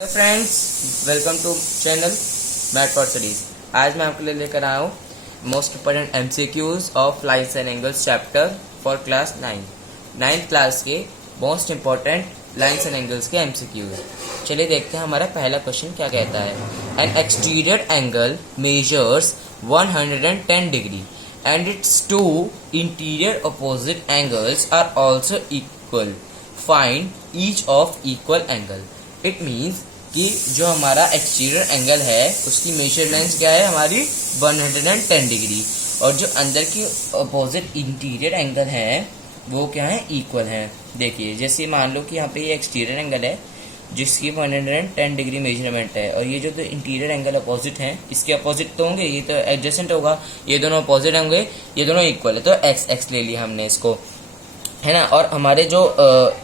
Hello friends, welcome to channel math for studies. आज मैं आपके लिए लेकर आया हूँ most important MCQs of lines and angles chapter for class 9th class के most important lines and angles के एमसीक्यूज। चलिए देखते हैं हमारा पहला क्वेश्चन क्या कहता है। An exterior angle measures 110 degree and its two interior opposite angles are also equal, find each of equal angle. It means कि जो हमारा एक्सटीरियर एंगल है उसकी मेजर लेंथ क्या है हमारी 110 डिग्री, और जो अंदर की अपोजिट इंटीरियर एंगल है वो क्या है, इक्वल है। देखिए जैसे मान लो कि यहाँ पे ये एक्सटीरियर एंगल है जिसकी 110 डिग्री मेजरमेंट है, और ये जो तो इंटीरियर एंगल अपोजिट हैं इसके अपोजिट तो होंगे, ये तो एडजेसेंट होगा, ये दोनों अपोजिट होंगे, ये दोनों इक्वल है, तो एक्स ले लिया हमने इसको, है ना। और हमारे जो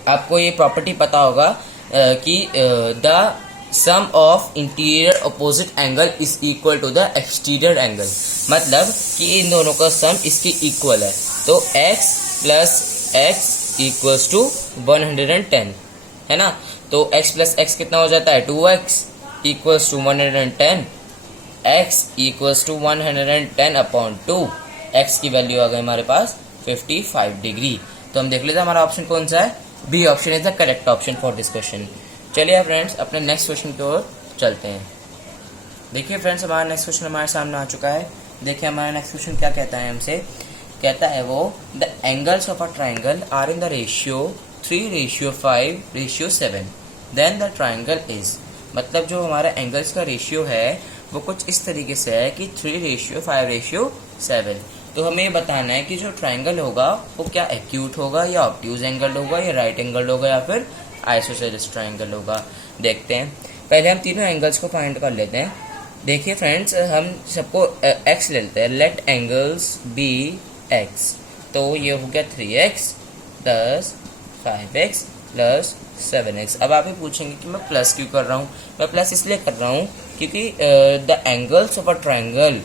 आपको ये प्रॉपर्टी पता होगा कि the sum of interior opposite angle is equal to the exterior angle, मतलब कि इन दोनों का सम इसके इक्वल है। तो x plus x equals to 110, है ना। तो x प्लस एक्स कितना हो जाता है, 2x equals to 110, x equals to 110 upon 2, x की वैल्यू आ गई हमारे पास 55 डिग्री। तो हम देख लेते हैं हमारा ऑप्शन कौन सा है, B option is the correct option for this question. चलिए फ्रेंड्स अपने नेक्स्ट क्वेश्चन की ओर चलते हैं। देखिए फ्रेंड्स हमारा नेक्स्ट क्वेश्चन हमारे सामने आ चुका है। देखिए हमारा नेक्स्ट क्वेश्चन क्या कहता है हमसे, कहता है वो the angles of a triangle are in the ratio 3:5:7, then the triangle is, मतलब जो हमारा एंगल्स का रेशियो है वो कुछ इस तरीके से है कि 3:5:7। तो हमें ये बताना है कि जो ट्राइंगल होगा वो क्या एक्यूट होगा या ऑब्ट्यूज एंगल होगा या राइट एंगल होगा या फिर आइसोसेलेस ट्राइंगल होगा। देखते हैं, पहले हम तीनों एंगल्स को फाइंड कर लेते हैं। देखिए फ्रेंड्स हम सबको x ले लेते हैं, लेट एंगल्स बी x, तो ये हो गया 3x plus 5x plus 7x। अब आप ही पूछेंगे कि मैं प्लस क्यों कर रहा हूँ, मैं प्लस इसलिए कर रहा हूँ क्योंकि the angles of a triangle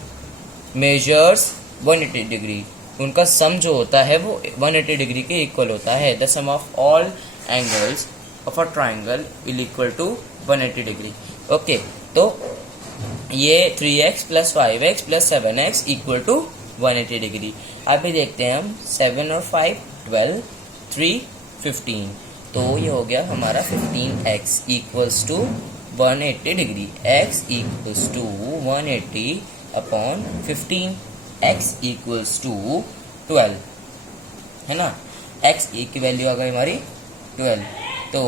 measures 180 degree, उनका सम जो होता है वो 180 डिग्री के इक्वल होता है। The sum of all angles of a triangle will equal to 180 degree. Okay, तो ये 3x plus 5x plus 7x equal to 180 degree. अभी देखते हैं हम 7 और 5 12, 3 15, तो ये हो गया हमारा 15x equals to 180 degree. x equals to 180 upon 15, x equals to 12, है ना। x की वैल्यू आ गई हमारी 12। तो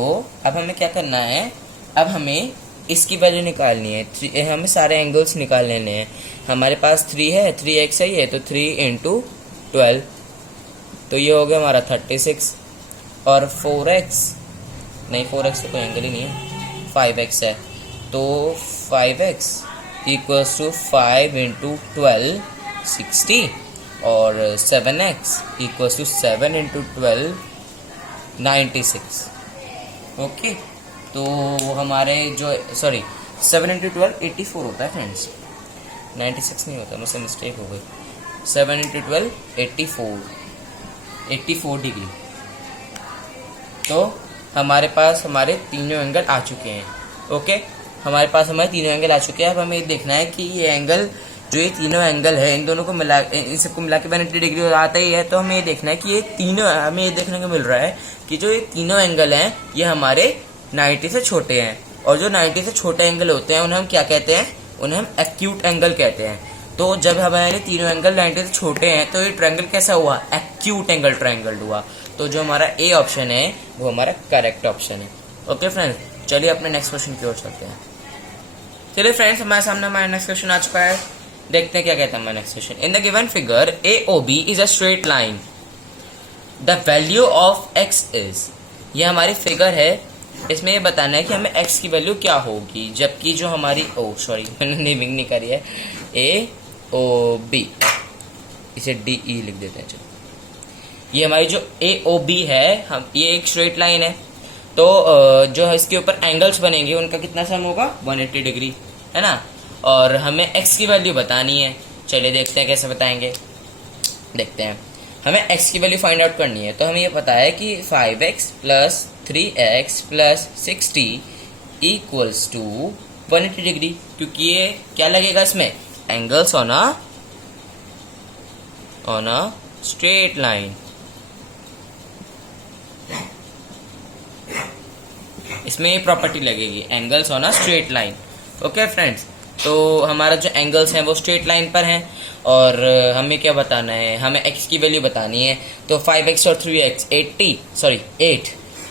अब हमें क्या करना है, अब हमें इसकी वैल्यू निकालनी है, हमें सारे एंगल्स निकाल लेने हैं। हमारे पास 3 है, 3x है, तो 3 इंटू 12, तो ये हो गया हमारा 36, और 4x नहीं, 4x तो कोई एंगल ही नहीं है, 5x है, तो 5x इक्वल्स टू 5 इंटू 12 60, और 7x equals to 7 into 12 96। Okay, तो हमारे जो 7 इंटू 12 84 होता है फ्रेंड्स, 96 नहीं होता, मुझसे मिस्टेक हो गई। 7 इंटू 12 84 डिग्री। तो हमारे पास हमारे तीनों एंगल आ चुके हैं। ओके, हमारे पास हमारे तीनों एंगल आ चुके हैं। अब हमें देखना है कि ये एंगल, जो ये तीनों एंगल है, इन दोनों को मिला, इन सबको मिला के 180 डिग्री आता ही है। तो हमें ये देखना है कि ये तीनों, हमें ये देखने को मिल रहा है कि जो ये तीनों एंगल हैं ये हमारे 90 से छोटे हैं, और जो 90 से छोटे एंगल होते हैं उन्हें हम क्या कहते हैं, उन्हें हम एक्यूट एंगल कहते हैं। तो जब हमारे तीनों एंगल 90 से छोटे हैं तो ये ट्रायंगल कैसा हुआ, एक्यूट एंगल ट्रायंगल हुआ। तो जो हमारा ए ऑप्शन है वो हमारा करेक्ट ऑप्शन है। ओके फ्रेंड्स, चलिए अपने नेक्स्ट क्वेश्चन की ओर चलते हैं। चलिए फ्रेंड्स हमारे सामने हमारा नेक्स्ट क्वेश्चन आ चुका है। देखते हैं क्या कहता है हमारा next question. In the given figure AOB is a straight line, the value of x is, ये हमारी फिगर है, इसमें ये बताना है कि हमें x की वैल्यू क्या होगी, जबकि जो हमारी मैंने नेमिंग नहीं करी है, AOB, इसे DE लिख देते हैं। चलो, ये हमारी जो AOB है, हम ये एक स्ट्रेट लाइन है, तो जो इसके ऊपर एंगल्स बनेंगे उनका कितना सम होगा, 180 डिग्री, है ना। और हमें x की वैल्यू बतानी है। चलिए देखते हैं कैसे बताएंगे। देखते हैं, हमें x की वैल्यू फाइंड आउट करनी है। तो हमें ये पता है कि 5x plus 3x plus 60 equals to 180 degree, क्योंकि ये क्या लगेगा इसमें, angles on a straight line. इसमें ये प्रॉपर्टी लगेगी, angles on a straight line. Okay friends, तो हमारा जो एंगल्स हैं वो स्ट्रेट लाइन पर हैं, और हमें क्या बताना है, हमें x की वैल्यू बतानी है। तो 5x और 3x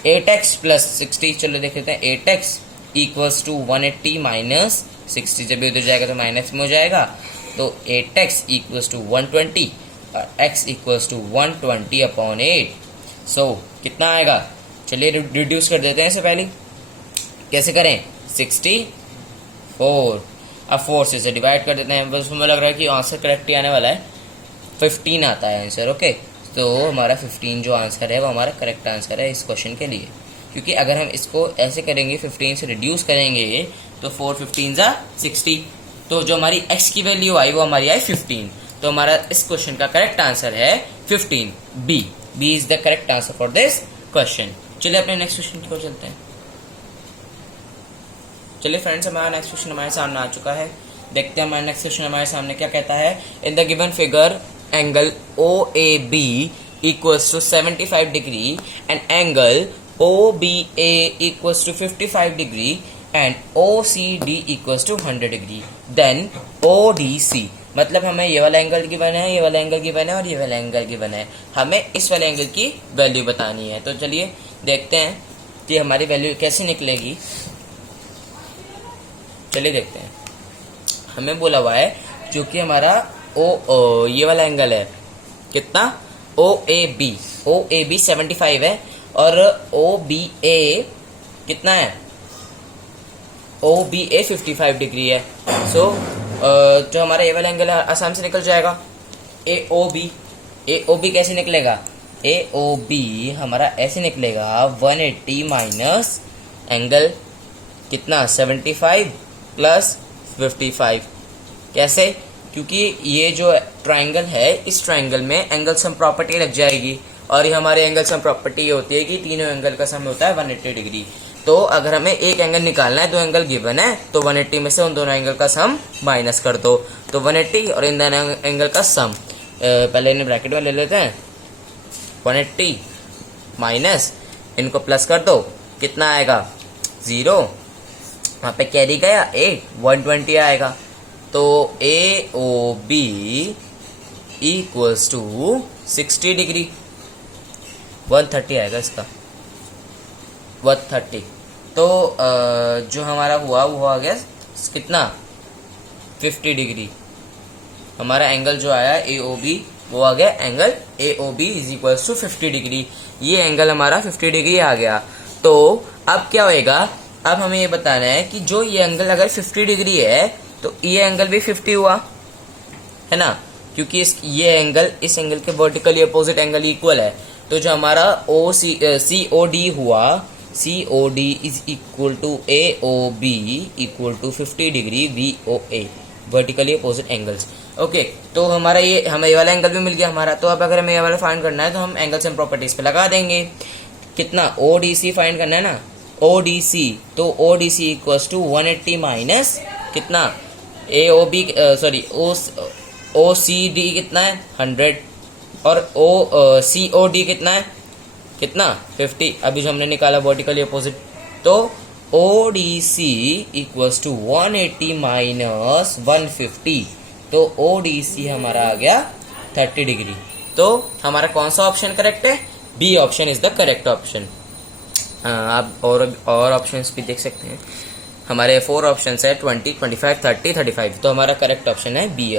8x प्लस 60, चलो देख लेते हैं, 8x इक्वल्स टू 180 माइनस 60, जब ये उधर जाएगा तो माइनस में हो जाएगा, तो 8x इक्वल्स टू 120 और x इक्वल्स टू 120 अपॉन 8। सो कितना आएगा, चलिए रिड्यूस कर देते हैं इसे पहले। कैसे करें, 64, अब 4 से इसे डिवाइड कर देते हैं, बस हमें लग रहा है कि आंसर करेक्ट ही आने वाला है, 15 आता है आंसर। ओके, तो हमारा 15 जो आंसर है वो हमारा करेक्ट आंसर है इस क्वेश्चन के लिए, क्योंकि अगर हम इसको ऐसे करेंगे 15 से रिड्यूस करेंगे तो 4 15 जा 60, तो जो हमारी x की वैल्यू आई वो हमारी आई 15, तो हमारा इस क्वेश्चन का करेक्ट आंसर है 15, B is the correct answer for this question. चलिए अपने नेक्स्ट क्वेश्चन की ओर चलते हैं। चलिए फ्रेंड्स, हमारा नेक्स्ट क्वेश्चन हमारे सामने आ चुका है, देखते हैं हमारा नेक्स्ट क्वेश्चन हमारे सामने क्या कहता है। In the given figure angle OAB equals to 75 degree and angle OBA equals to 55 degree and OCD equals to 100 degree, then ODC, मतलब हमें ये वाला एंगल गिवन है, ये वाला एंगल गिवन है और ये वाला एंगल गिवन है, हमें इस वाले एंगल की वैल्यू बतानी है। तो चलिए देखते हैं कि हमारी वैल्यू कैसे निकलेगी। चलिए देखते हैं, हमें बोला हुआ है जो कि हमारा ये वाला एंगल है कितना, OAB 75 है और OBA कितना है, OBA 55 डिग्री है। सो जो हमारा ये वाला एंगल है आसानी से निकल जाएगा, AOB कैसे निकलेगा, AOB हमारा ऐसे निकलेगा 180 माइनस एंगल कितना 75 प्लस 55। कैसे, क्योंकि ये जो ट्राइंगल है इस ट्राइंगल में एंगल सम प्रॉपर्टी लग जाएगी, और ये हमारे एंगल सम प्रॉपर्टी ये होती है कि तीनों एंगल का सम होता है 180 डिग्री। तो अगर हमें एक एंगल निकालना है, दो एंगल गिवन है, तो 180 में से उन दोनों एंगल का सम माइनस कर दो, तो 180 और इन दोनों एंगल का सम, पहले इन्हें ब्रैकेट में ले लेते हैं, 180 माइनस इनको प्लस कर दो, कितना आएगा 0, वहां पे कैरी गया 8, 120 आएगा। तो AOB इक्वल्स टू 60 डिग्री, 130 आएगा इसका, 130। तो जो हमारा हुआ वो आ गया कितना 50 डिग्री, हमारा एंगल जो आया AOB वो आ गया angle AOB is equals to 50 degree, ये एंगल हमारा 50 डिग्री आ गया। तो अब क्या होएगा, अब हमें ये बताना है कि जो ये एंगल अगर 50 डिग्री है तो ये एंगल भी 50 हुआ है ना, क्योंकि ये एंगल इस एंगल के वर्टिकली अपोजिट एंगल इक्वल है। तो जो हमारा COD हुआ, COD is equal to AOB equal to 50 degree VOA, vertically opposite angles. Okay, तो हमारा ये हमें ये वाला एंगल भी मिल गया हमारा। तो अब अगर हमें ये वाला फाइंड करना है तो हम एंगल्स एंड प्रॉपर्टीज पे लगा देंगे, कितना ODC फाइंड करना है ना, ODC, तो ODC इक्वल्स टू 180 माइनस कितना AOB सॉरी OCD कितना है 100 और COD कितना है, कितना 50, अभी जो हमने निकाला वर्टिकली अपोजिट, तो ODC इक्वल्स टू 180 माइनस 150, तो ODC हमारा आ गया 30 डिग्री। तो हमारा कौन सा ऑप्शन करेक्ट है, B option is the correct option. आप और ऑप्शंस भी देख सकते हैं, हमारे 4 ऑप्शन है 20, 25, 30, 35, तो हमारा करेक्ट ऑप्शन है बी।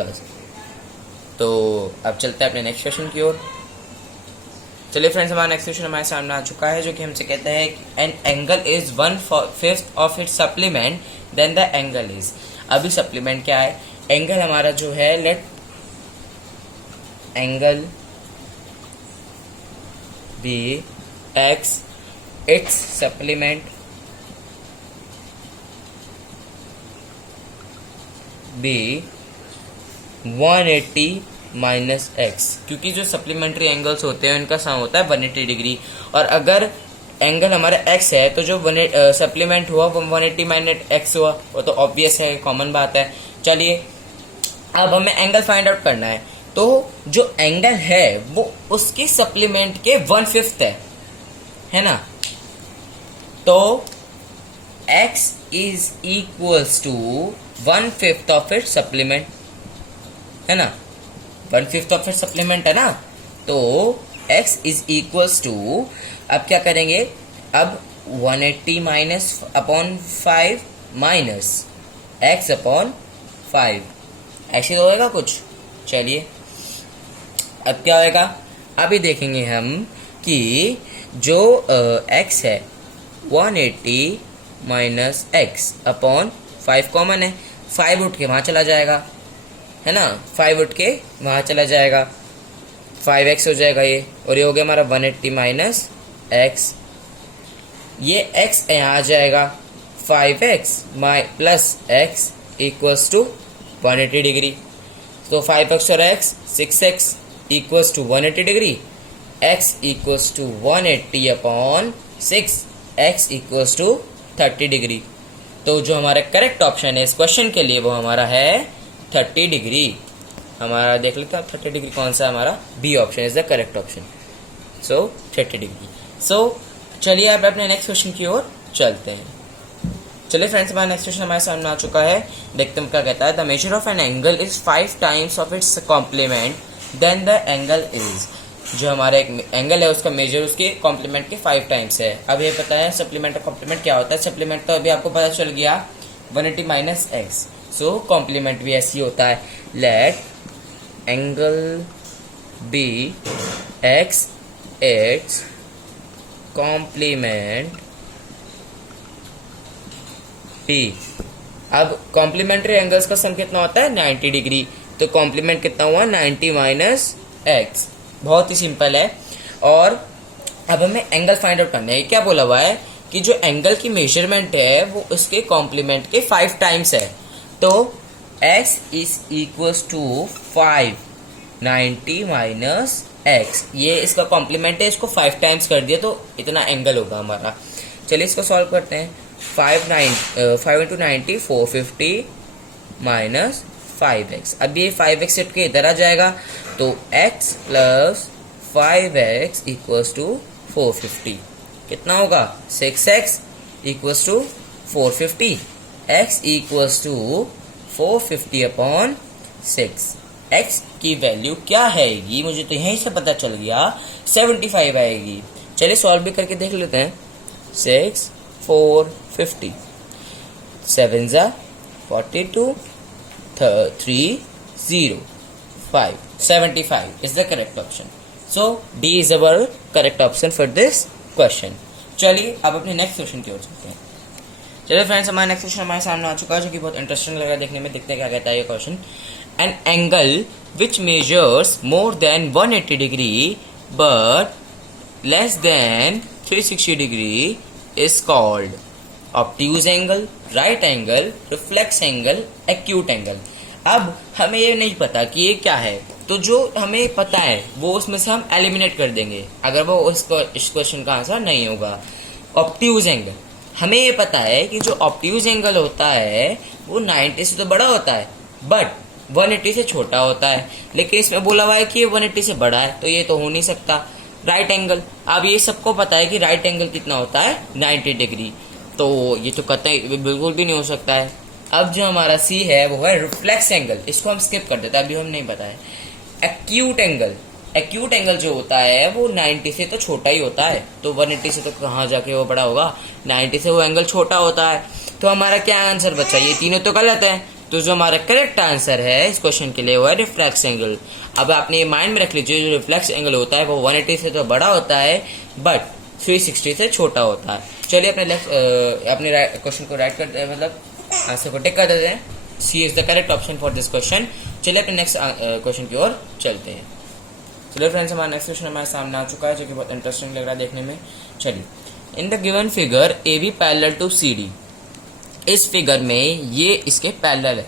तो अब चलते हैं अपने नेक्स्ट क्वेश्चन की ओर। चलिए फ्रेंड्स, हमारा नेक्स्ट क्वेश्चन हमारे सामने आ चुका है, जो कि हमसे कहता है an angle is 1/5 of its supplement, then the angle is. अभी सप्लीमेंट क्या है, एंगल हमारा जो है, let angle be x, its supplement be 180 minus x, क्योंकि जो सप्लीमेंट्री एंगल्स होते हैं उनका सम होता है 180 डिग्री, और अगर एंगल हमारा x है तो जो सप्लीमेंट हुआ वो 180 माइनस x हुआ, वो तो ऑब्वियस है, कॉमन बात है। चलिए अब हमें एंगल फाइंड आउट करना है, तो जो एंगल है वो उसके सप्लीमेंट के 1/5 है ना। तो x is equals to 1/5 of it supplement, है ना, 1/5 ऑफ इट सप्लीमेंट है ना। तो x इज इक्वल्स टू, अब क्या करेंगे, अब 180 minus upon 5 minus x upon 5, ऐसे तो होएगा कुछ। चलिए अब क्या होएगा, अभी देखेंगे हम कि जो x है 180 माइनस x अपॉन 5 कॉमन है, 5 उठ के वहां चला जाएगा, है ना, 5 उठ के वहां चला जाएगा, 5x हो जाएगा ये, और ये हो गया हमारा 180 माइनस x, ये x यहाँ आ जाएगा, 5x plus x equals to 180 degree. तो 5x और x 6x equals to 180 degree, x equals to 180 upon 6, x equals to 30 degree. तो जो हमारा करेक्ट ऑप्शन है इस क्वेश्चन के लिए वो हमारा है 30 डिग्री। हमारा देख लेते हैं 30 डिग्री कौन सा है, हमारा B option is the correct option, so 30 degree. So चलिए अब अपने नेक्स्ट क्वेश्चन की ओर चलते हैं। चलिए फ्रेंड्स, हमारा नेक्स्ट क्वेश्चन हमारे सामने आ चुका है, देखते हैं क्या कहता है। The measure of an angle is 5 times of its complement then the angle is, जो हमारा एक एंगल है उसका मेजर उसके कॉम्प्लीमेंट के 5 टाइम्स है। अब ये पता है सप्लीमेंट और कॉम्प्लीमेंट क्या होता है। सप्लीमेंट तो अभी आपको पता चल गया 180 माइनस एक्स, सो कॉम्प्लीमेंट भी ऐसे ही होता है। Let angle be x its complement be. अब कॉम्प्लीमेंट्री एंगल्स का सम कितना होता है 90 डिग्री, तो कॉम्प्लीमेंट कितना हुआ 90 माइनस एक्स, बहुत ही सिंपल है। और अब हमें एंगल फाइंड आउट करना है। क्या बोला हुआ है कि जो एंगल की मेजरमेंट है वो उसके कॉम्प्लीमेंट के 5 टाइम्स है, तो x is equals to 5 90 minus x, ये इसका कॉम्प्लीमेंट है, इसको 5 टाइम्स कर दिया तो इतना एंगल होगा हमारा। चलिए इसको सॉल्व करते हैं। 5 इंटू 90 450 माइनस 5x, अब ये 5x इट के इधर आ जाएगा, तो x plus 5x equals to 450 कितना होगा 6x equals to 450, x equals to 450 upon 6। x की वैल्यू क्या आएगी, मुझे तो यहीं से पता चल गया 75 आएगी। चलिए सॉल्व भी करके देख लेते हैं। 6 4 50 7 जा 42 3 0 5 75 is the correct option. So D is our correct option for this question. चलिए अब अपने नेक्स्ट क्वेश्चन की ओर चलते हैं। चलिए फ्रेंड्स, हमारा नेक्स्ट क्वेश्चन हमारे सामने आ चुका है, जो कि बहुत इंटरेस्टिंग लग रहा है देखने में। देखते हैं क्या कहता है ये question. An angle which measures more than 180 degree but less than 360 degree is called obtuse angle, right angle, reflex angle, acute angle. अब हमें ये नहीं पता कि ये क्या है, तो जो हमें पता है वो उसमें से हम एलिमिनेट कर देंगे अगर वो इस क्वेश्चन का आंसर नहीं होगा। ऑब्ट्यूज एंगल, हमें ये पता है कि जो ऑब्ट्यूज एंगल होता है वो 90 से तो बड़ा होता है बट 180 से छोटा होता है, लेकिन इसमें बोला हुआ है कि ये 180 से बड़ा है, तो ये तो हो नहीं सकता। राइट एंगल, अब ये सबको पता है कि राइट एंगल कितना होता है 90 डिग्री, तो ये तो कतई बिल्कुल भी नहीं हो सकता है। अब जो हमारा सी है वो है रिफ्लेक्स एंगल, इसको हम स्किप कर देते हैं, अभी हम नहीं पता है। एक्यूट एंगल, एक्यूट एंगल जो होता है वो 90 से तो छोटा ही होता है, तो 180 से तो कहाँ जाके वो बड़ा होगा, 90 से वो एंगल छोटा होता है। तो हमारा क्या आंसर बचा, ये तीनों तो गलत है, तो जो हमारा करेक्ट आंसर है इस क्वेश्चन के लिए वो है रिफ्लेक्स एंगल। अब आपने ये माइंड में रख लीजिए, जो रिफ्लेक्स एंगल होता है वो 180 से तो बड़ा होता है बट 360 से छोटा होता है। चलिए अपने क्वेश्चन को राइट करते हैं, मतलब आंसर को टिक कर देते हैं। C is the correct option for this question. चलिए अपने नेक्स्ट क्वेश्चन की ओर चलते हैं। चलिए फ्रेंड्स, हमारा नेक्स्ट क्वेश्चन हमारे सामने आ चुका है, जो कि बहुत इंटरेस्टिंग लग रहा है देखने में। चलिए, in the given figure A B parallel to C D, इस फिगर में ये इसके पैरेलल है।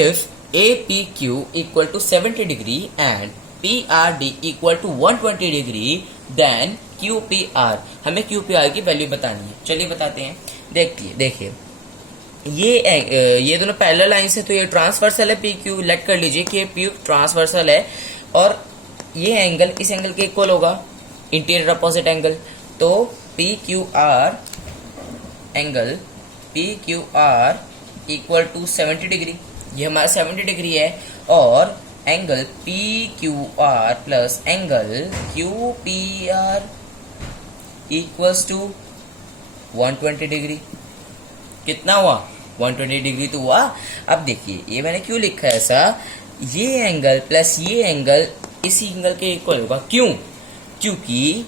If A P Q equal to 70 degree and P R D equal to 120 degree, then Q P R, हमें क्यू पी आर की value बतानी है। चलिए बताते हैं। देखिए ये दोनों पैरेलल लाइंस है, तो ये ट्रांसवर्सल है पी क्यू। लेट कर लीजिए कि पी क्यू ट्रांसवर्सल है और ये एंगल इस एंगल के इक्वल होगा, इंटीरियर अपोजिट एंगल। तो P Q R angle P Q R equal to 70 degree, ये हमारा 70 डिग्री है। और angle P Q R plus angle Q P R equals to 120 degree. कितना हुआ? 120 डिग्री तो हुआ। अब देखिए ये मैंने क्यों लिखा है ऐसा, ये एंगल प्लस ये एंगल इसी एंगल के इक्वल होगा। क्यों? क्योंकि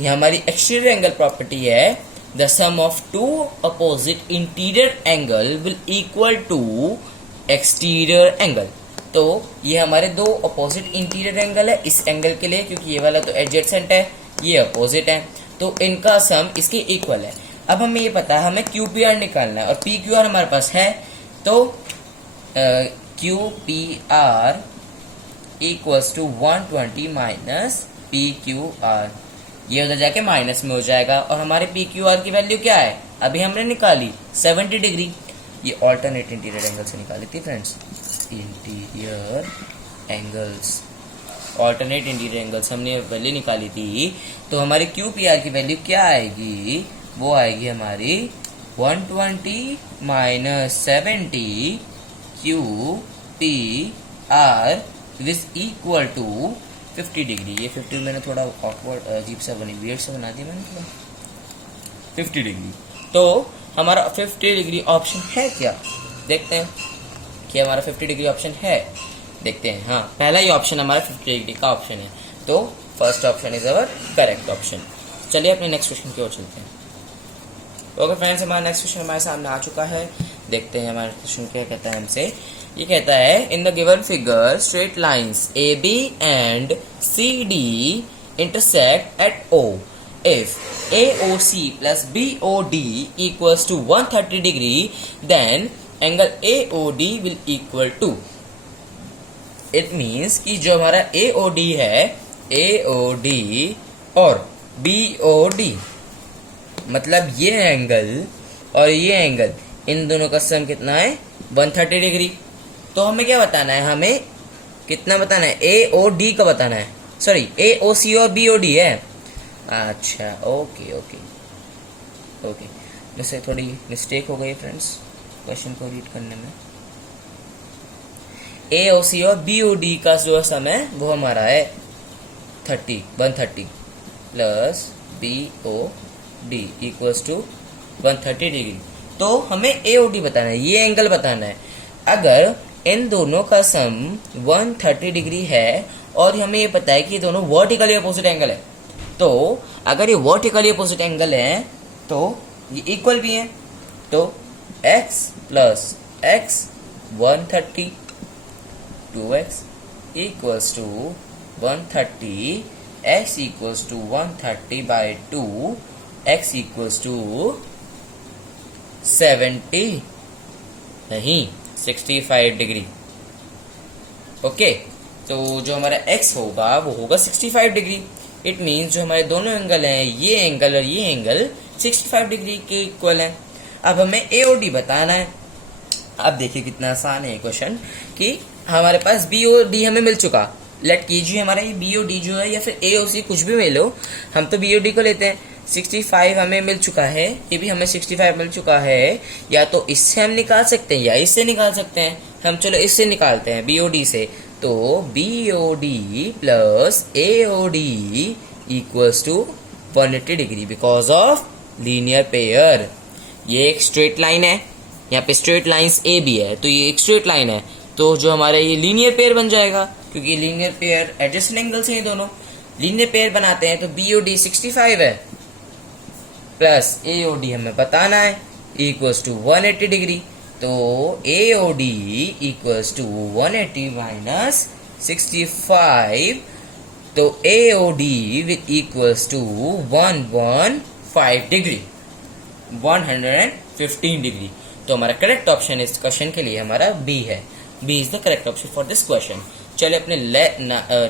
ये हमारी एक्सटीरियर एंगल प्रॉपर्टी है, the sum of two opposite interior angle will equal to exterior angle. तो ये हमारे दो अपोजिट इंटीरियर एंगल है इस एंगल के लिए, क्योंकि ये वाला तो एडजेसेंट है, ये अपोजिट है, तो इनका सम इसके इक्वल है। अब हमें ये पता है हमें क्यू पी आर निकालना है और पी क्यू आर हमारे पास है, तो Q P R equals to 120 minus P Q R, ये उधर जाके माइनस में हो जाएगा। और हमारे पी क्यू आर की वैल्यू क्या है? अभी हमने निकाली 70 डिग्री। ये ऑल्टरनेट इंटीरियर एंगल से निकाली थी friends, interior angles, alternate interior angles हमने वैल्यू निकाली थी। तो हमारी क्यू पी आर की वैल्यू क्या आएगी? वो आएगी हमारी 120 minus 70 Q P R which equal to 50 degree. ये 50 मैंने थोड़ा ऑकवर्ड अजीब सा वियर्ड सा बना दिया मैंने थोड़ा, 50 डिग्री। तो हमारा 50 डिग्री ऑप्शन है क्या? देखते हैं कि हमारा 50 डिग्री ऑप्शन है। देखते हैं, हाँ पहला ही ऑप्शन हमारा 50 डिग्री का ऑप्शन है, तो first option is our correct option. चलिए अपने नेक्स्ट क्वेश्चन की ओर चलते हैं। ओके फ्रेंड्स, हमारा नेक्स्ट क्वेश्चन हमारे सामने आ चुका है। देखते हैं हमारा क्वेश्चन क्या कहता है हमसे। ये कहता है in the given figure straight lines A B and C D intersect at O if AOC plus BOD equals to 130 degree, then angle AOD will equal to, it means कि जो हमारा AOD है, AOD और BOD मतलब ये angle और ये angle, इन दोनों का सम कितना है? 130 डिग्री। तो हमें क्या बताना है? हमें कितना बताना है? AOD का बताना है, सॉरी AOC और BOD है। अच्छा ओके ओके ओके, वैसे थोड़ी मिस्टेक हो गई फ्रेंड्स क्वेश्चन को रीड करने में। AOC और BOD का जो सम है वो हमारा है 130 plus BOD equals to 130 degree. तो हमें AOD बताना है, ये एंगल बताना है। अगर इन दोनों का सम 130 डिग्री है और हमें ये पता है कि ये दोनों वर्टिकली अपोजिट एंगल है, तो अगर ये वर्टिकली अपोजिट एंगल है तो ये इक्वल भी है। तो x plus x 130 2x equals to 130, x equals to 130 by 2, x equals to 70 नहीं 65 डिग्री। ओके, तो जो हमारा x होगा वो होगा 65 डिग्री। इट मीन्स जो हमारे दोनों एंगल हैं, ये एंगल और ये एंगल 65 डिग्री के इक्वल हैं। अब हमें AOD बताना है। अब देखिए कितना आसान है क्वेश्चन कि हमारे पास BOD हमें मिल चुका। लेट कीजिए हमारा ये BOD जो है या फिर AOC कुछ भी मिलो, हम तो BOD को लेते हैं। 65 हमें मिल चुका है, ये भी हमें 65 मिल चुका है। या तो इससे हम निकाल सकते हैं या इससे निकाल सकते हैं। हम चलो इससे निकालते हैं, BOD से। तो BOD plus AOD equals to 180 degree because of linear pair. ये एक स्ट्रेट लाइन है, यहाँ पे स्ट्रेट लाइंस A भी है, तो ये एक स्ट्रेट लाइन है, तो जो हमारा ये लीनियर पेयर बन जाएगा, क्योंकि लीनियर पेयर एडजेसेंट एंगल से ये दोनों लीनियर पेयर बनाते हैं। तो BOD 65 है प्लस AOD हमें बताना है इक्वल्स टू 180 डिग्री। तो AOD इक्वल्स टू 180 माइनस 65, तो AOD with equals to 115 degree, 115 degree. तो हमारा करेक्ट ऑप्शन इस क्वेश्चन के लिए हमारा B है। B is the correct option for this question. चलिए अपने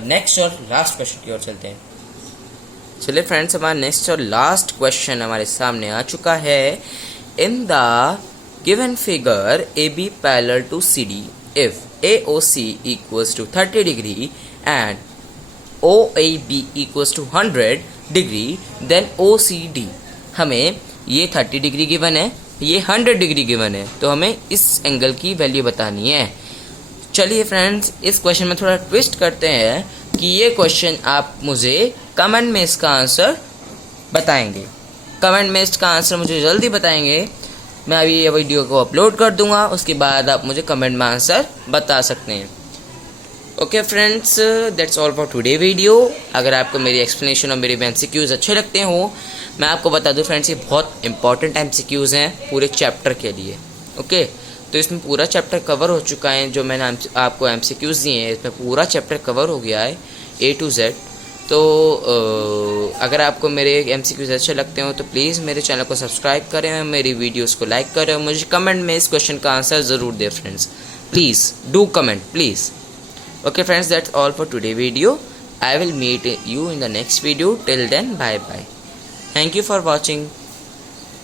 नेक्स्ट और लास्ट क्वेश्चन की ओर चलते हैं। चलिए फ्रेंड्स, हमारा नेक्स्ट और लास्ट क्वेश्चन हमारे सामने आ चुका है। In the given figure A B parallel to C D, if AOC equals to 30 degree and OAB equals to 100 degree, then OCD। हमें ये 30 डिग्री गिवन है, ये 100 डिग्री गिवन है, तो हमें इस एंगल की वैल्यू बतानी है। चलिए फ्रेंड्स, इस क्वेश्चन में थोड़ा ट्विस्ट करते हैं कि ये क्वेश्चन आप मुझे कमेंट में इसका आंसर बताएंगे। कमेंट में इसका आंसर मुझे जल्दी बताएंगे, मैं अभी ये वीडियो को अपलोड कर दूंगा, उसके बाद आप मुझे कमेंट में आंसर बता सकते हैं। Okay friends, that's all for today video. अगर आपको मेरी एक्सप्लेनेशन और मेरे MCQs अच्छे लगते हो, मैं आपको बता दूं फ्रेंड्स, ये बहुत इंपॉर्टेंट MCQs हैं पूरे चैप्टर के लिए। ओके, तो इसमें पूरा चैप्टर कवर हो चुका है। जो मैंने आपको MCQs दिए हैं, इसमें पूरा चैप्टर कवर हो गया है A to Z। तो अगर आपको मेरे MCQs अच्छे लगते हो तो प्लीज़ मेरे चैनल को सब्सक्राइब करें, मेरी वीडियोस को लाइक करें और मुझे कमेंट में इस क्वेश्चन का आंसर ज़रूर दें friends. Please do comment please. Okay friends, that's all for today video. I will meet you in the next video. Till then, bye bye. Thank you for watching.